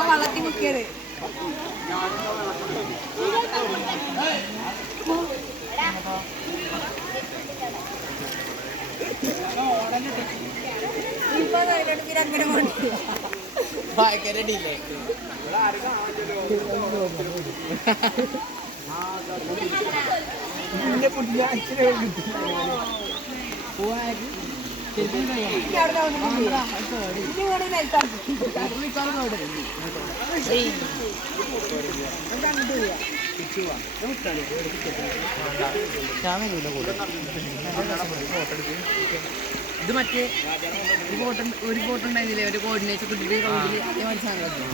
വള്ളത്തിൽ മുക്കിയത് പിന്നെ അങ്ങനെ കൊണ്ട് ഭയങ്കര ഡിലേ ഇത് മറ്റേ ഒരു ഫോട്ടോ ഉണ്ടായിരുന്നില്ലേ ഒരു കോർഡിനേറ്റ് കിട്ടിയിട്ട് അതേ മനസ്സിലാകും